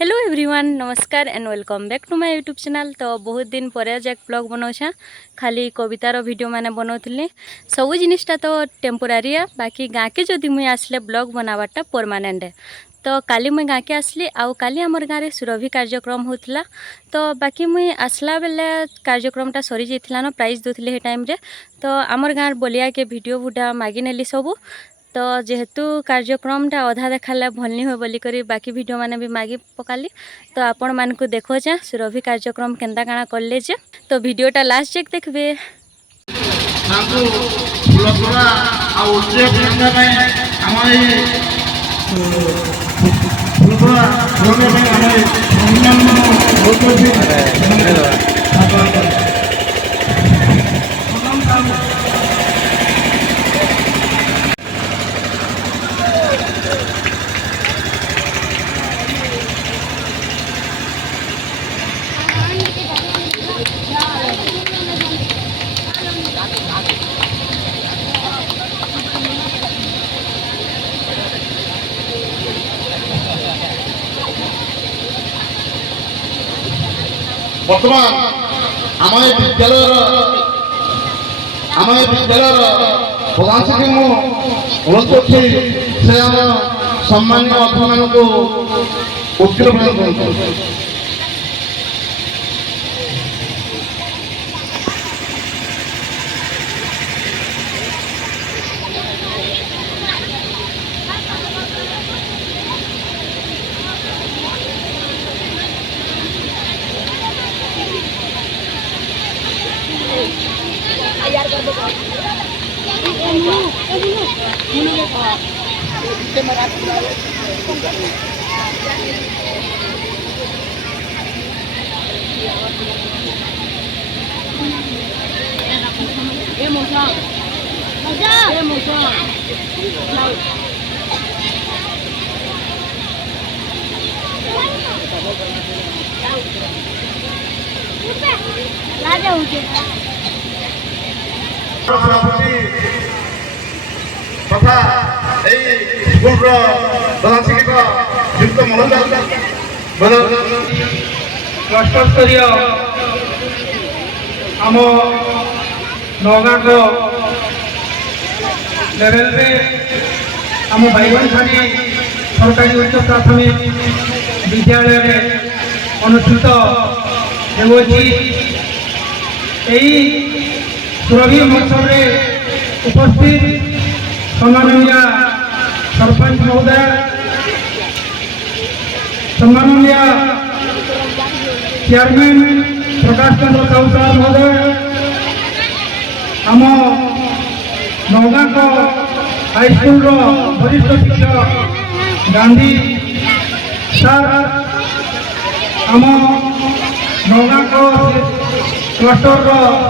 Hello everyone, नमस्कार and welcome back to my YouTube channel. तो बहुत दिन पर आज एक ब्लॉग बनाऊँ। खाली कवितार वीडियो मैंने बनाऊली। सब जिनिसटा तो टेम्पोरारी है, बाकी गाँ के जदि मुई आसले ब्लॉग बनावाटा परमानेंट है। तो काली मुई गाँ के आसली आउ काली आमर गाँव में सुरभि कार्यक्रम होता। तो बाकी मुई आसला बेले कार्यक्रमटा सरी जाइथिला न, प्राइज दूसरी हे टाइम रे। तो आमर गाँव बलिया के वीडियो बुटा मागी नेली सबू। तो जेहेतु कार्यक्रमटा अधा देखाला भल नहीं हो बोली करी बाकी वीडियो माने भी मागी पकाली। तो आपण मान को देखो जे सुरभि कार्यक्रम केनता काना करले जे। तो वीडियोटा लास्ट चेक देखबे। तांको फुलतोड़ा आ उज्जय करने में हमारे फुलतोड़ा रोने में हमारे अन्यान्य लोगों से बर्तमान आम विद्यालय प्रधान शिक्षक अनुरोध से आम सम्मानित अतिथि मान को उत्तर प्रदान कर तथा स्कूल प्रधान शिक्षक युक्त मनोज क्लस्टर स्तरीय आम नौगाँ लेवल में आम बैगनखारी सरकारी उच्च प्राथमिक विद्यालय में अनुष्ठित सुरभि महोत्सव में उपस्थित सम्माननीय सरपंच महोदय, सम्माननीय चेयरमैन प्रकाश चंद्र साहू साहब महोदय, आम नौगाँ हाईस्कूल वरिष्ठ शिक्षक गांधी सर, आम नौगाँ क्लस्टर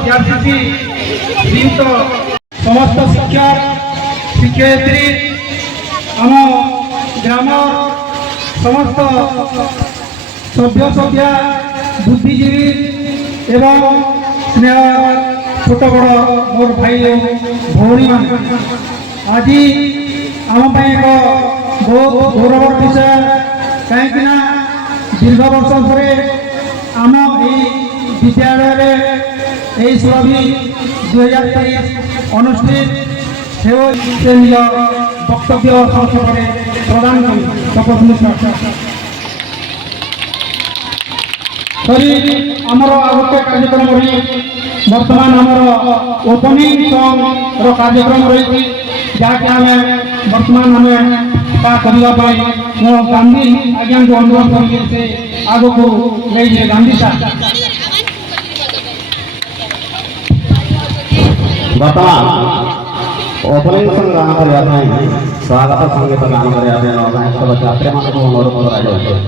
सीआरसीसी श्रीयुक्त समस्त शिक्षक शिक्षयित्री, आम ग्राम समस्त सभ्य सभ्या बुद्धिजीवी एवं स्नेह छोट बड़ मोर भाई भौणी आज आम एक बहुत गौरवर विषय कहीं दीर्घ वर्ष पर आम विद्यालय सुरभि 2023 अनुष्ठित से निज वक्तव्य प्रदान करी आमर आगे कार्यक्रम बर्तमान आमर ओपनिंग सॉन्ग कार्यक्रम रही जहाँकि आम बर्तमान आम करने मो गांधी आज्ञा को अनुरोध कर आग को ले गांधी साहब बर्तमान ओपनिंग संग गान करने स्वागत संगीत गान करने सब छात्र मान को अनुरोध कर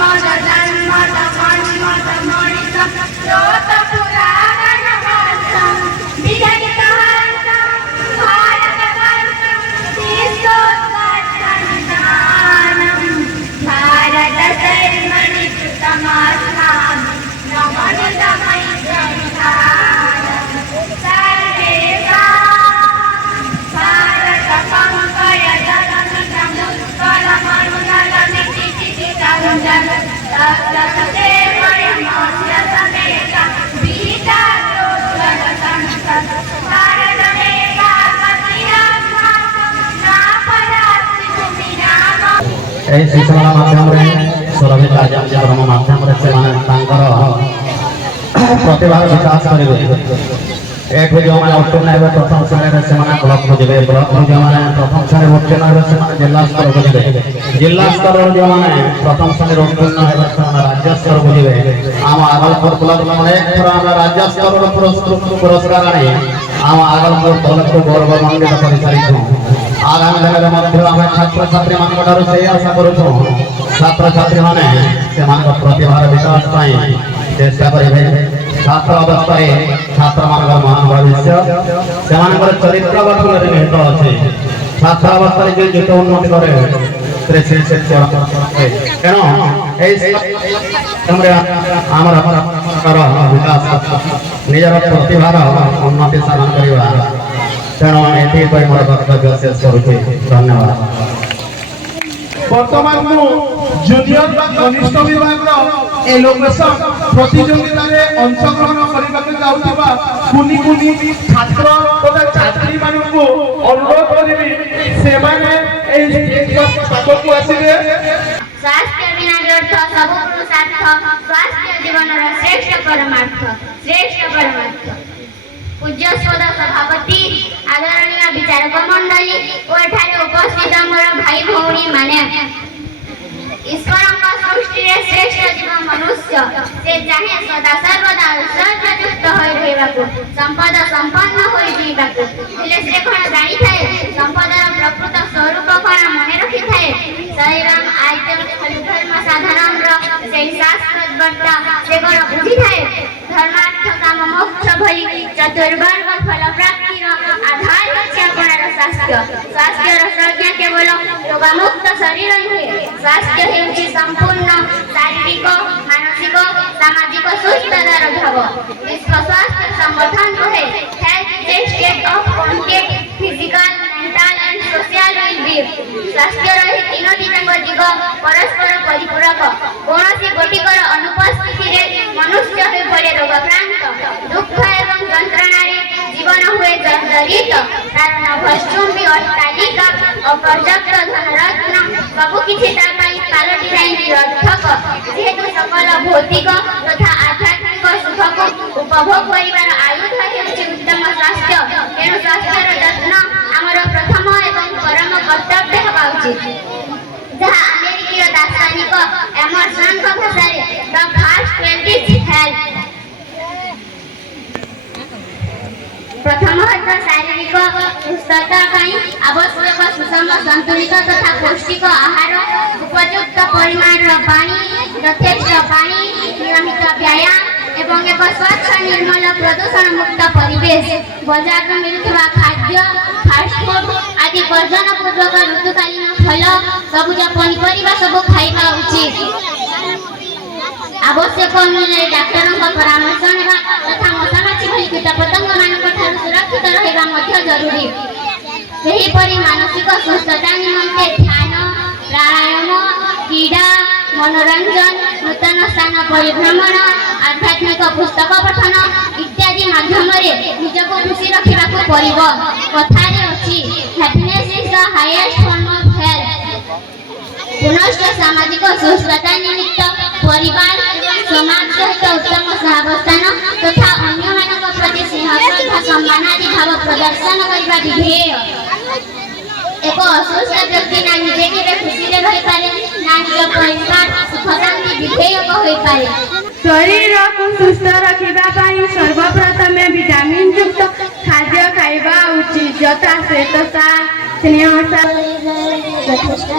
Mother এই শিক্ষার মাধ্যমে সুরভি কার্যক্রম মাধ্যমে ସେମାନେ ତାଙ୍କର ପ୍ରତିଭାର ବିକାଶ କରିବେ। ଏଠୁ ଯେଉଁମାନେ ଉତ୍ତୀର୍ଣ୍ଣ ହେବେ ପ୍ରଥମ ଶ୍ରେଣୀରେ ସେମାନେ ବ୍ଲକକୁ ଯିବେ, ବ୍ଲକରୁ ଯେଉଁମାନେ ପ୍ରଥମ ଶ୍ରେଣୀରେ ଉତ୍ତୀର୍ଣ୍ଣ ହେବେ ସେମାନେ ଜିଲ୍ଲା ସ୍ତରକୁ ଯିବେ, ଜିଲ୍ଲା ସ୍ତରରୁ ଯେଉଁମାନେ ପ୍ରଥମ ଶ୍ରେଣୀରେ ଉତ୍ତୀର୍ଣ୍ଣ ହେବେ ସେମାନେ ରାଜ୍ୟ ସ୍ତରକୁ ଯିବେ। ଆମ ଆଗଲପୁର ବ୍ଲକ ଅନେକ ଥର ଆମେ ରାଜ୍ୟ ସ୍ତରର ପୁରସ୍କାର ଆଣି ଆମ ଆଗଲପୁର ବ୍ଲକକୁ ଗୌରବାନ୍ୱିତ କରିସାରିଛୁ। ଆଗାମୀ ଦିନରେ ମଧ୍ୟ ଆମେ ଛାତ୍ରଛାତ୍ରୀମାନଙ୍କ ଠାରୁ ସେହି ଆଶା କରୁଛୁ ଛାତ୍ରଛାତ୍ରୀମାନେ ସେମାନଙ୍କ ପ୍ରତିଭାର ବିକାଶ ପାଇଁ ଚେଷ୍ଟା କରିବେ। ଛାତ୍ର ଅବସ୍ଥାରେ ଛାତ୍ରମାନଙ୍କର ମହାନ ଭବିଷ୍ୟ ସେମାନଙ୍କର ଚରିତ୍ର ଗଠନରେ ନିହିତ ଅଛି। ଛାତ୍ର ଅବସ୍ଥାରେ ଯେ ଯେତେ ଉନ୍ନତି କରେ ତେଣୁ ଏହି ଆମର ବିକାଶ ନିଜର ପ୍ରତିଭାର ଉନ୍ନତି ସାଧନ କରିବା। ତେଣୁ ଏଥିପାଇଁ ମୋର ବକ୍ତବ୍ୟ ଶେଷ କରୁଛି। ଧନ୍ୟବାଦ। ବର୍ତ୍ତମାନ ମୁଁ ଜୁନିୟର ବା କନିଷ୍ଠ ବିଭାଗର ଏଲୋକେସନ ପ୍ରତିଯୋଗିତାରେ ଅଂଶଗ୍ରହଣ କରିବାକୁ ଯାଉଥିବା କୁନି କୁନି ଛାତ୍ର ତଥା ଛାତ୍ରୀମାନଙ୍କୁ ଅନୁରୋଧ କରିବି ସେମାନେ ଏହି ପାଖକୁ ଆସିବେ। स्वास्थ्य बिना व्यर्थ सब पुरुषार्थ स्वास्थ्य जीवनर श्रेष्ठ परमार्थ पूज्य स्पद सभापति आदरणीय विचारक मंडली और एठारे उपस्थित मोर भाई भौणी माने ईश्वर सृष्टि श्रेष्ठ जीव मनुष्य से चाहे सदा सर्वदा ऐश्वर्ययुक्त होई रहिबाकु संपद संपन्न होई जीवाकु हेले से कोन जानि थाए संपदर प्रकृत स्वरूप कोन मने रखि थाए शरीरम आयतन धर्म साधारण रो से शास्त्र बर्ता से कोन बुझी थाए धर्मार्थ काम मोक्ष भई चतुर्वर्ग फल प्राप्ति रो आधार अछि आपनर स्वास्थ्य रो संज्ञा केवल रोगमुक्त शरीर ही स्वास्थ्य हेउछि संपूर्ण शारीरिक मानसिक सामाजिक सुस्थतार भाव विश्व स्वास्थ्य संगठन है health is a state of complete physical mental and social wellbeing स्वास्थ्य रही तीनोटी जंग दिग परस्पर परिपूरक कौनसी गोटिकर अनुपस्थिति रे मनुष्य हो पड़े रोगक्रांत दुख एवं यंत्रणा रे जीवन हुए जर्जरित कारण भस्टुम्बी अट्टालिका अपर्याप्त धनरत्न सबु किछि तापाई पालटी जाई निरर्थक जेहेतु सकल भौतिक तथा आध्यात्मिक सुखको उपभोग करिवार आयुध हेउछि उत्तम स्वास्थ्य तेणु स्वास्थ्यर यत्न आमर प्रथम एवं परम कर्तव्य हेबा उचित जहाँ अमेरिकीय दार्शनिक एमर्सन भाषारे the first wealth is health प्रथम शारीरिक सुस्थता आवश्यक सुषम संतुलित तथा पौष्टिक आहार उपयुक्त परिमाण पानी यथेष्ट पानी नियमित व्यायाम एवं एक स्वच्छ निर्मल प्रदूषण मुक्त परिवेश बाजार में मिलुवा खाद्य फास्टफूड आदि वर्जन पूर्वक ऋतुकालीन फल सबुज पनीपरिया सब खाइबा उचित आवश्यक अनुसार डाक्टरों परामर्श नेबा तथा मशामाछी भली कीटपतंग मानक ठारू सुरक्षित रहिबा मध्य जरूरी सेहीपरि मानसिक सुस्थता निमंते ध्यान प्राणायाम क्रीड़ा मनोरंजन नूतन स्थान परिभ्रमण आध्यात्मिक पुस्तक पठन इत्यादि माध्यम निजको खुशी रखिबाकू पड़िब कथारे अछि happiness is the highest form of health पुनश्च सामाजिक सुस्थता निमित्त परिवार समाज सहित उत्तम सहावस्थान तथा अन्य मानक प्रति स्नेह श्रद्धा सम्मान आदि भाव प्रदर्शन करबा ध्येय एक असुस्थ व्यक्ति ना निजे केबे खुशी रे रहि पारे ना निज परिवार सुख शांति विधेयक होई पारे शरीर को सुस्थ रखिबा पाई सर्वप्रथम विटामिन युक्त खाद्य खाइबा उचित यथा श्वेतसा स्नेह यथेष्ट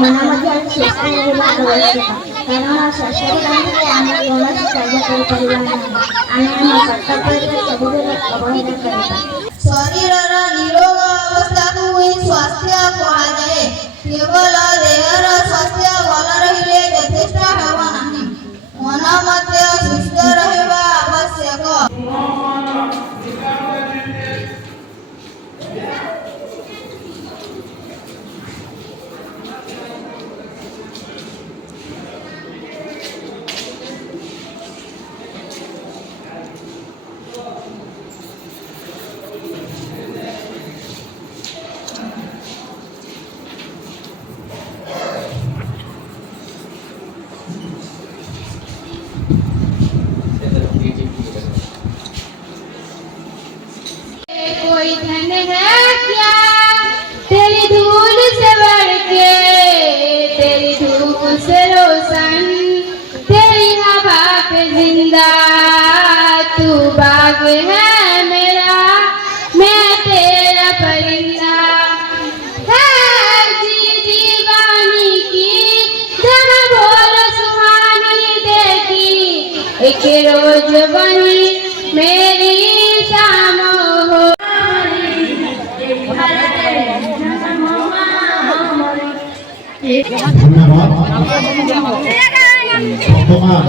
मन मध्य सुस्थ रहबा आवश्यक कारण शरीर कामरे आमे कौनसी कार्य करि परिबा नाही आमे कर्तव्य सबुबेले अवहेला करिबा शरीरर निरोग अवस्था को ହିଁ ସ୍ୱାସ୍ଥ୍ୟ କୁହାଯାଏ। କେବଳ ଦେହର ସ୍ୱାସ୍ଥ୍ୟ ଭଲ ରହିଲେ ଯଥେଷ୍ଟ ହେବ ନାହିଁ, ମନ ମଧ୍ୟ ସୁସ୍ଥ ରହିବା ଆବଶ୍ୟକ। कोई धन है क्या तेरी धूल से बढ़ के, तेरी धूप से रोशन, तेरी हवा पे जिंदा, तू बाग है मेरा, मैं तेरा परिंदा। है जी दीवानी की जहाँ बोल सुहानी देखी, एक रोज बनी मेरी शाम हो। ধন্যবাদ। বর্তমান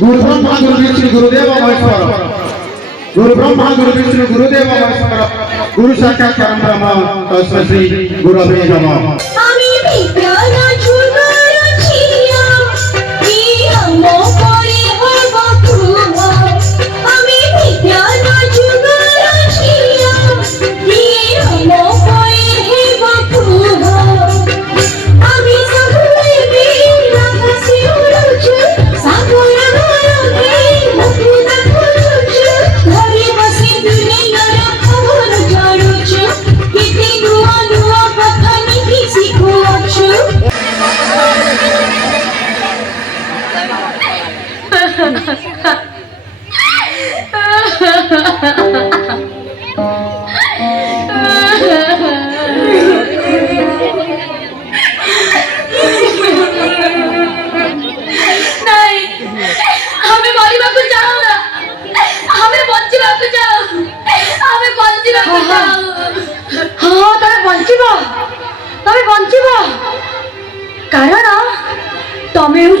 गुरु ब्रह्मा गुरु विष्णु गुरुदेव महेश्वर, गुरु ब्रह्मा गुरु विष्णु गुरुदेव महेश्वर, गुरु साक्षात् परम ब्रह्म तस्मै श्री गुरवे नमः। আমি বিজ্ঞান যুগের ছিলাম কি আমো করে হব প্রভু, আমি বিজ্ঞান যুগের ছিলাম কি আমো করে হব প্রভু, আমি সবুজ বিরাগ শিউরুছ সাগর নয়নে মুকুট খুলুছ, ঘরে বসে দুনিয়ার খবর জানুছ, কেতে নূয়া নূয়া কথা নিহি শিখুছ।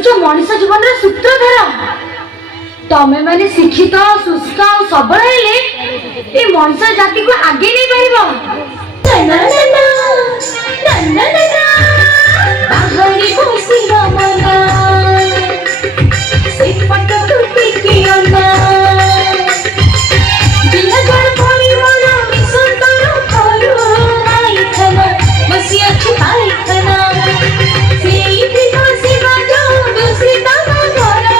हेउच मनुष्य जीवन रे सूत्रधर तमे माने शिक्षित सुस्थ और सबल हेले ए मनुष्य जाति को आगे नहीं पाइबो ना ना ना ना ना ना बाहरी खुशी रमना से पट टूटी की अंगा बिना जड़ भरी मना सुंदर करू आई खना मसिया छुपाई खना सेई दिखा सिवा जो दूसरी तना भरा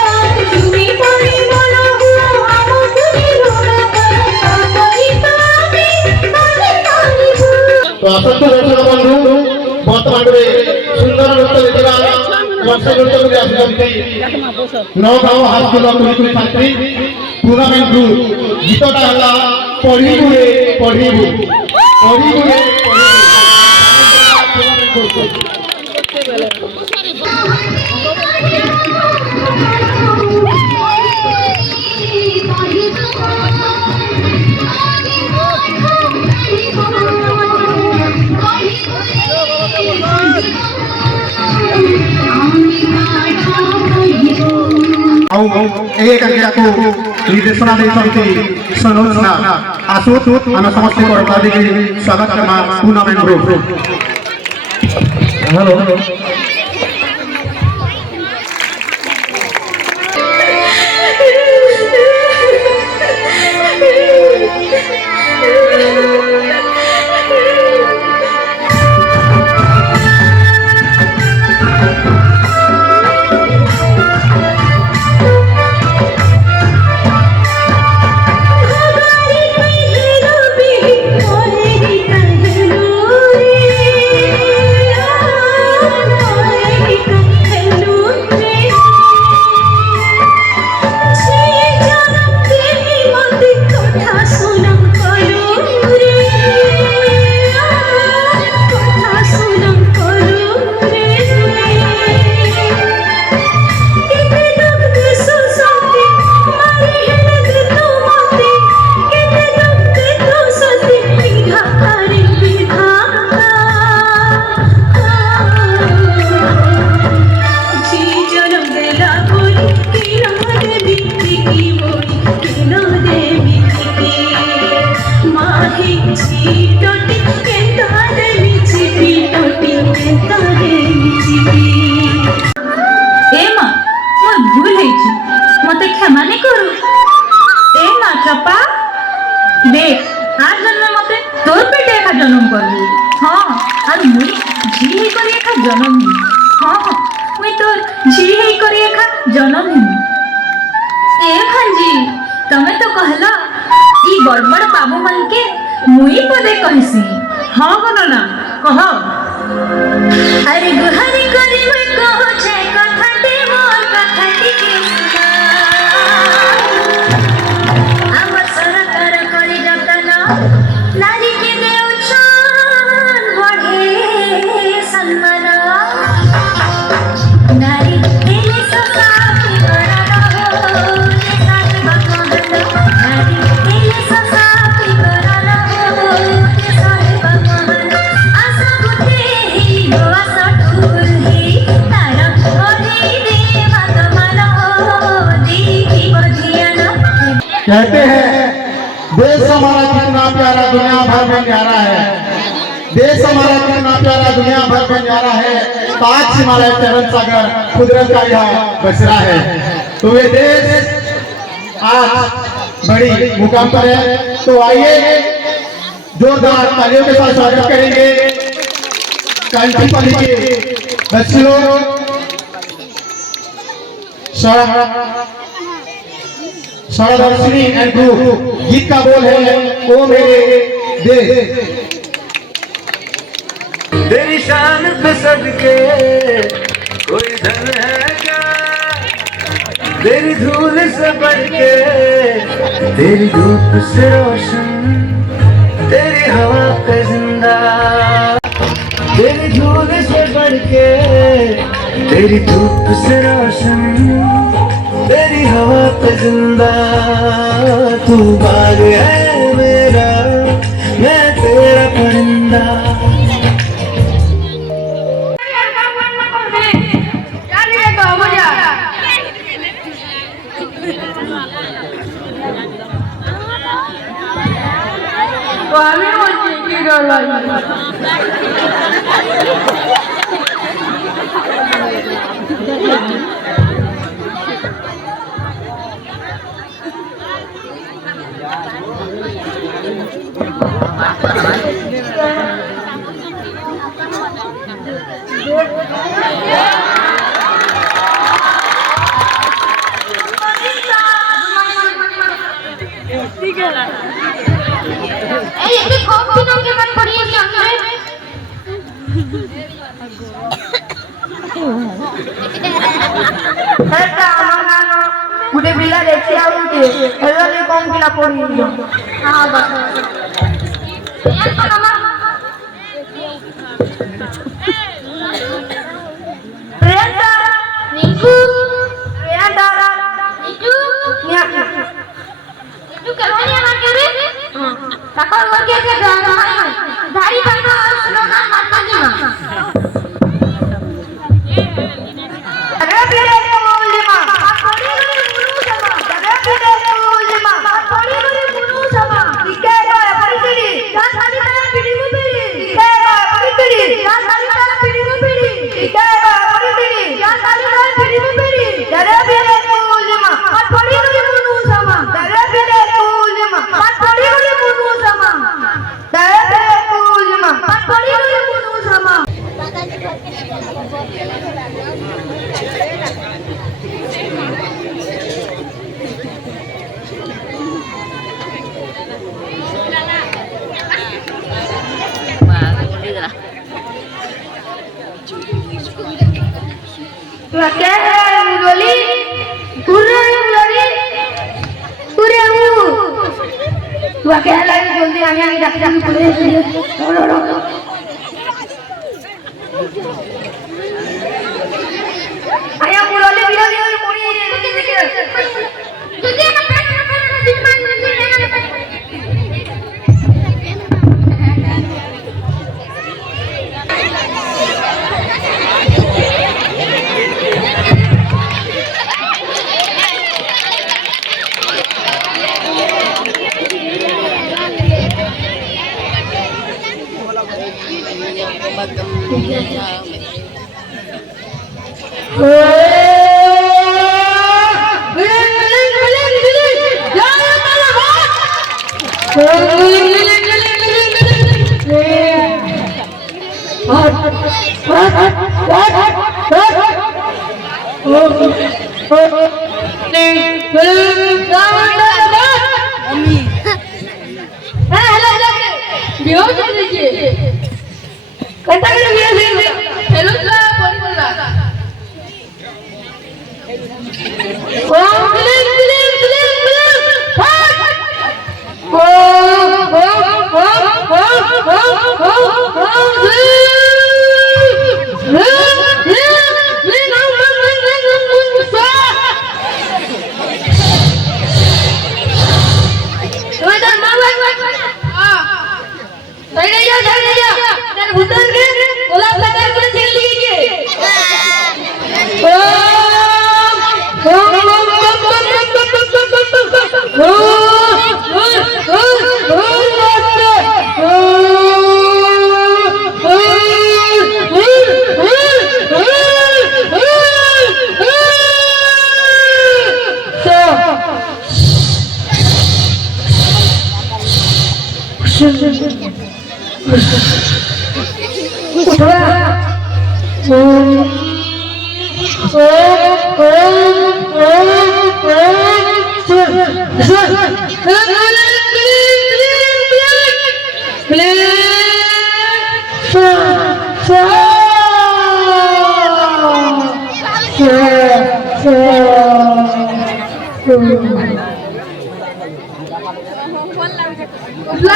तुम्ही परी मना हुआ आमो तुनी रोना करा करी ताने ताने ताने तो असंख्य दर्शक बंधु वर्तमान सुंदर नृत्य देखा वर्षा नृत्य को आसिଛନ୍ତି नौगांव हाईस्कूल कुली छात्री टूर्नामेंट गीतटा हला पढ़ीबुरे पढ़ीबु पढ़ीबुरे एक निर्देशना देते सनोज आसु आम समस्त स्वागत करमा टूर्नामेंट ग्रुप हेलो देख आज जन्म मते तोर पेटे एका जन्म करबी हां और मुई जी हे करी एका जन्म हां मुई तोर जी हे करी एका जन्म ए खंजी तमे तो कहला ई गड़बड़ बाबू मन के मुई पदे कहसी हां बोलो ना कह अरे गुहारी करी मुई कहो छे कथा दे मोर कथा के नारी के देव शान बढ़े सम्मान नारी तेरे ससापी बड़ा रहो ये साथी भगवान नारी तेरे ससापी बड़ा रहो ये साथी भगवान आशा बुद्धि ही गो आशा टूल ही तारा बढ़े देवा कमाल हो देखी बढ़िया ना कहते हैं देश हमारा कितना प्यारा दुनिया भर में न्यारा है देश हमारा कितना प्यारा दुनिया भर में न्यारा है पांच हिमालय चरण सागर कुदरत का यह बसरा है तो ये देश आज बड़ी मुकाम पर है तो आइए जोरदार तालियों के साथ स्वागत करेंगे कांचीपल्ली के बच्चों सरदर्शिनी एंड ग्रुप गीत का बोल है ओ मेरे देश तेरी शान पे सदके कोई धन है क्या तेरी धूल से बढ़ के तेरी धूप से रोशन तेरी हवा पे जिंदा तेरी धूल से बढ़ के तेरी धूप से रोशन तेरी हवा पे जिंदा तू बाग है मेरा मैं तेरा परिंदा Kali ko mo ya. আমি বলছি কি গলা ଗୋଟେ ପିଲା ଦେଖି ଆଉଛେ ହେଲେ କମ ପିଲା ପଢିଛ जल्दी आगे आया मुरली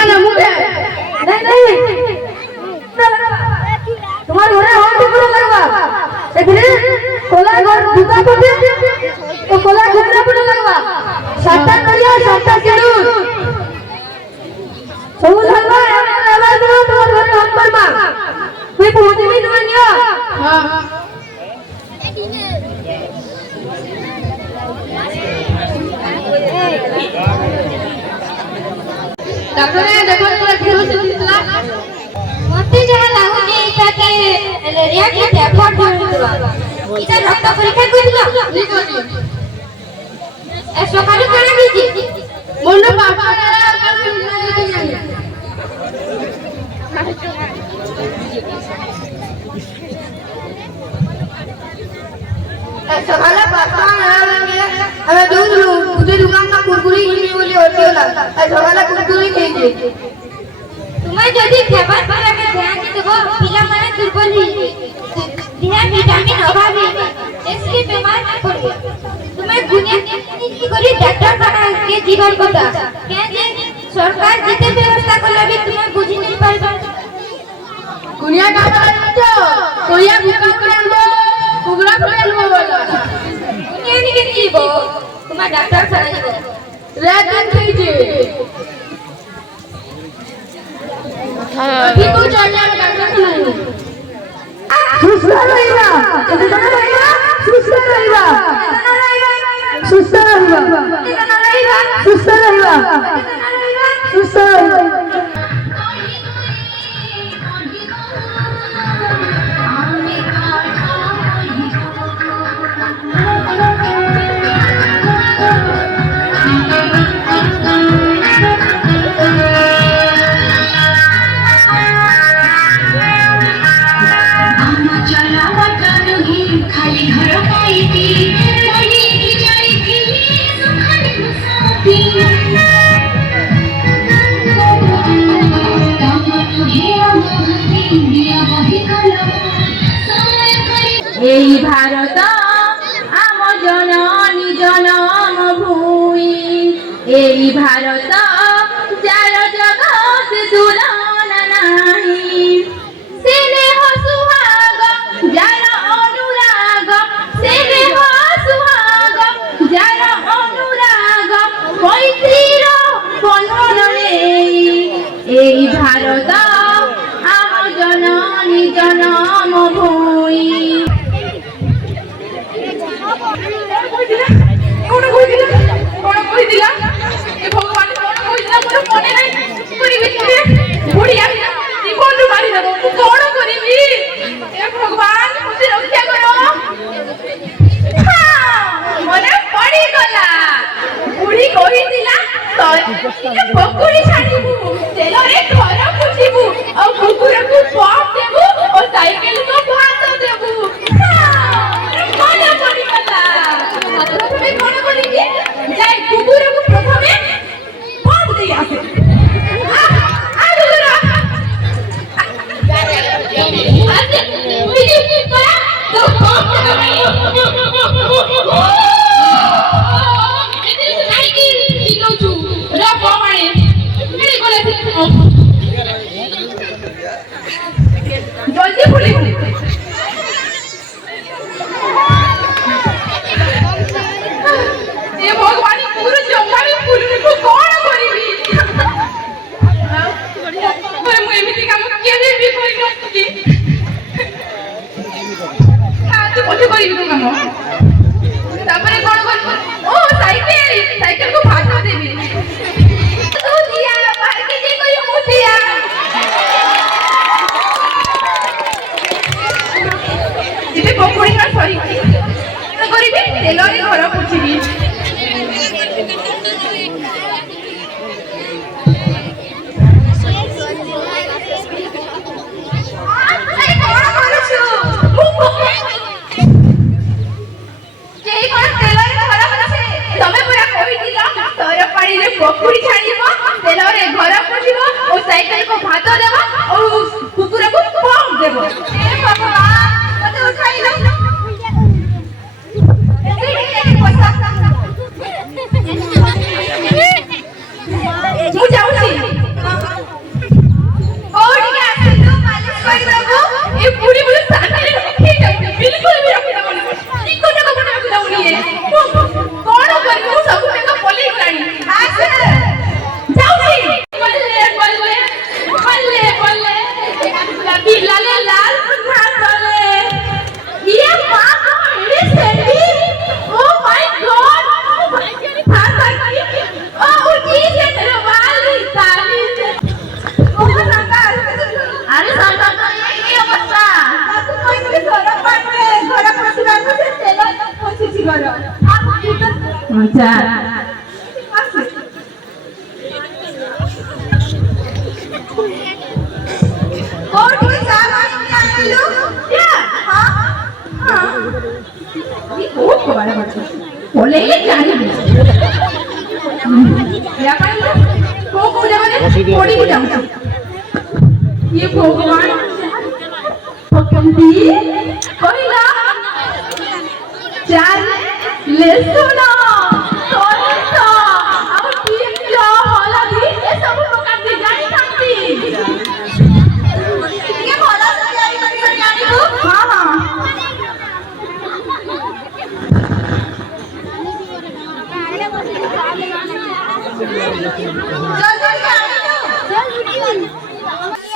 बिरली मुड़ी तुम्हारे घरे और भी पूरा लगवा देखिए कोला घर दुका पटे तो कोला घुमरा पटे लगवा साता करिया साता केडू सब लगवा एला दो तुम्हारे घरे हम करबा कोई पहुंचे भी तुम्हें नियो हां डॉक्टर ने देखो पूरा के मलेरिया के टाइफॉइड होइतबा इटा रक्त परीक्षा करिला ए सकाळी करा कीजी मोन बाबा सकाळला पापा हमें दूध दुकान का कुरकुरी किनी बोली होती होला सकाळला कुरकुरी कीजिए तुम्हें जदि खाबार पर ध्यान देबो पिला माने दुर्बल ही ध्यान विटामिन अभाव है इसलिए बीमार पड़बे तुम्हें गुनिया की करी डॉक्टर खाना के जीवन बता के जे सरकार जिते व्यवस्था करला भी तुम्हें बुझी नहीं पाइबा गुनिया का तो कोया भूखा पड़बो कुगड़ा पड़बो गुनिया नहीं के जीवो तुम्हें डॉक्टर खाना जीवो रेड कीजिए अभी तो चलना डॉक्टर खाना सुस्त रहिबा सुस्त रहिबा सुस्त रहिबा सुस्त रहिबा सुस्त रहिबा এই ভারত আম জননী জনম ভূমি এই ভারত যার জগৎ তুলনা নাহি স্নেহ সুহাগ যার অনুরাগ স্নেহ সুহাগ যার অনুরাগ মৈত্রীর বন্ধন নেই এই ভারত আম জননী জনম ভূমি ପକୁଡ଼ି ଛାଣିବୁ ତେଲରେ ଘର ପୁଛିବୁ ଆଉ କୁକୁରକୁ ପପ୍ ଦେବୁ ଓ ସାଇକେଲକୁ ଭାତ ଦେବୁ ମନେ ପଡ଼ିଗଲା ପ୍ରଥମେ କଣ କରିବି ଯାଇ କୁକୁରକୁ ପ୍ରଥମେ ପପ୍ ଦେଇ ଆସେ जल्दी भूली ये भगवान पूरा जंगल फूलने को कौन करीबी पर मु एमिति काम केबे भी कोई नथि हां तू कोठे करीबी तू काम तापरे कोन कोन ओ साइकिल को भाग देबी तू दिया बाहर के जे कोई मुठिया जिते पकोड़ी का सॉरी तो करीबी तेलरे घर पुछिबी पकोड़ी छाड़ीबो तेलरे घर पुछिबो ओ साइकिल को भात देबो और कुकुर को पॉप देबो हे भगवान मते उठाई लो मु जाउछी कोडी के आसी तो मालिश कर देबो ए पूरी पूरी शांति रखी जाउ बिल्कुल भी रखी दबनी निकोटे को रखी दबनी है कोन करबो सब में को पोली गलानी जाउछी बल्ले बल्ले बल्ले बल्ले जा कोठी चाल आनिलु या हां हां ये बहुत को बारे बात बोले ये जानी या पाई को जाने कोड़ी को जाऊं ये भगवान भक्ति कहिला चार ले सुनो तो अब टीम जो होला भी ये सब प्रकार की जानी खाती ये होला तैयारी कर जानी को हां हां जल्दी आनी